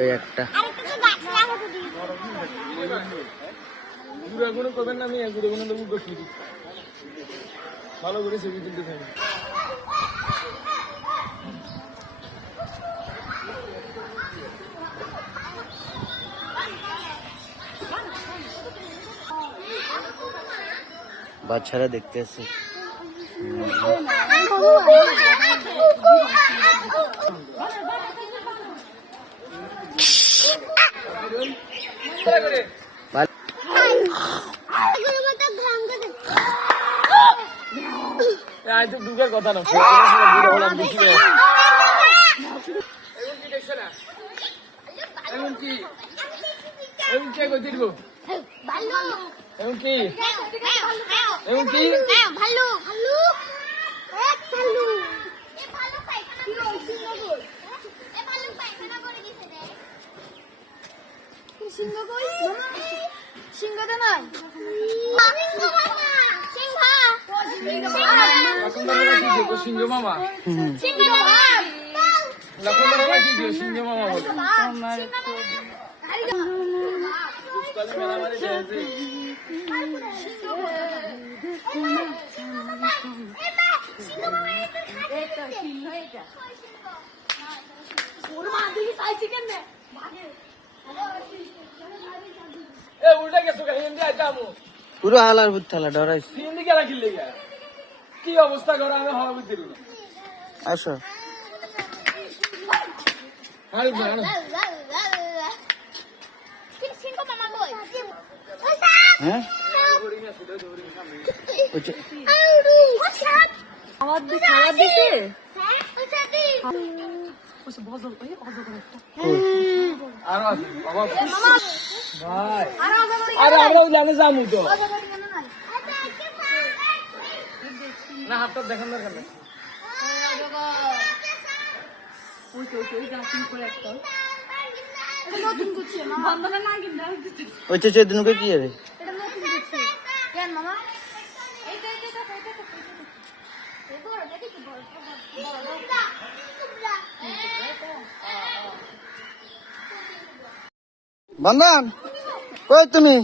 ওই একটা। ভালো করে ছবি তুলতে থাকি বাচ্চারা দেখতে আসছে ভালো- আজ তো ঢুকার কথা না ঘুরে হলাম বেশি এখন কি দেখছে না এখন কি এখন কে কই দিল এখন কি এখন কি ভালো ভালো ভালো সিংহ কই সিংহ তো নাই সিংহ মামা সিংহ মামা সিংহ মামা বলে উস্তাদি মেলা মারি যাইছে এ উল্টা গেছো কে হিন্দি আইতামু পুরো হালার বুথালা ডরাইছে। হিন্দি কেলা কিনলে গা কি অবস্থা করে আমি হওয়া বুঝতে আসো। আরে জানো সিংহ মামা কই হ্যাঁ? আরও বাবা। ভাই। আরে আমরা ওই যামু তো। না হাতটা দেখান দরকার নেই। ওই চেয়ে দিনকে কি হবে বন্ধন কই তুমি?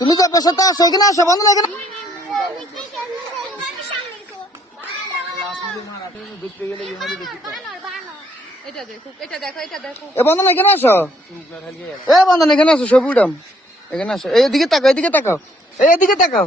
তুমি যে পেশাতে আসো এখানে আসো বন্ধন এখানে এখানে আসো এ এখানে আসো সবুডাম এখানে আসো এই এদিকে তাকাও এদিকে তাকাও। এদিকে তাকাও।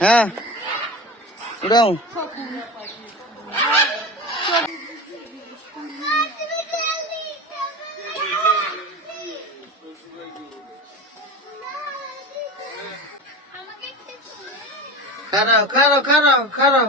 হ্যাঁ উড়াও খারাও খারাও খারাও খারাও।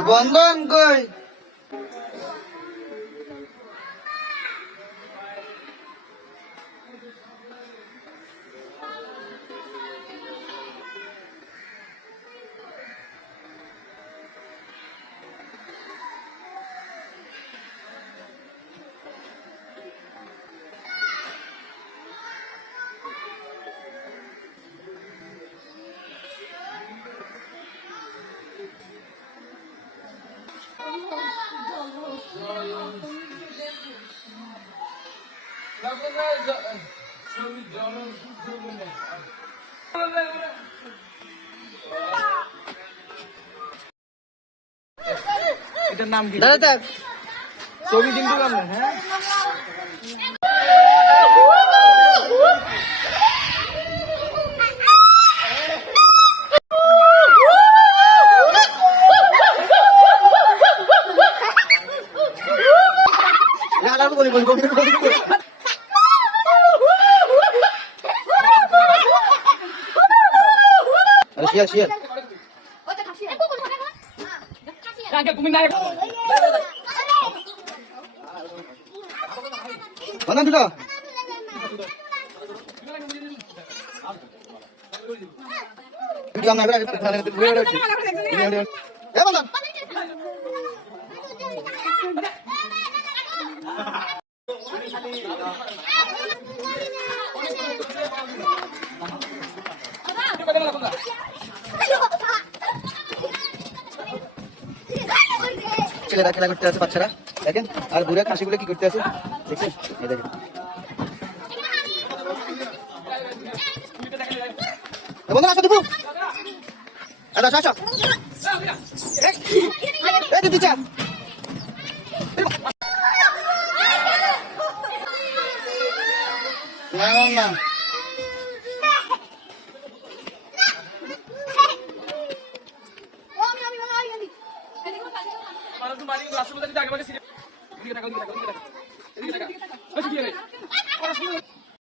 বন্ধন কই? Yardım ver. Seni canım kızımına. এটার নাম কি দাদা দেখ ছবি কিন্তু কেমন হ্যাঁ রাখো বলি বলি বলি শিয়াল শিয়াল ওটা খাসি এ কুকুর থাকে না খাসি কাকে তুমি না বান্ধন দুটো এ বান্ধন ছেলেরা খেলা করতে আছে বাচ্চারা। দেখেন, আর বুড়া খাসিগুলো কি করতে আছে দেখছেন? এই দেখেন। এ বন্ধু আসো দীপু। আসো আসো। আসো দিদি না না। না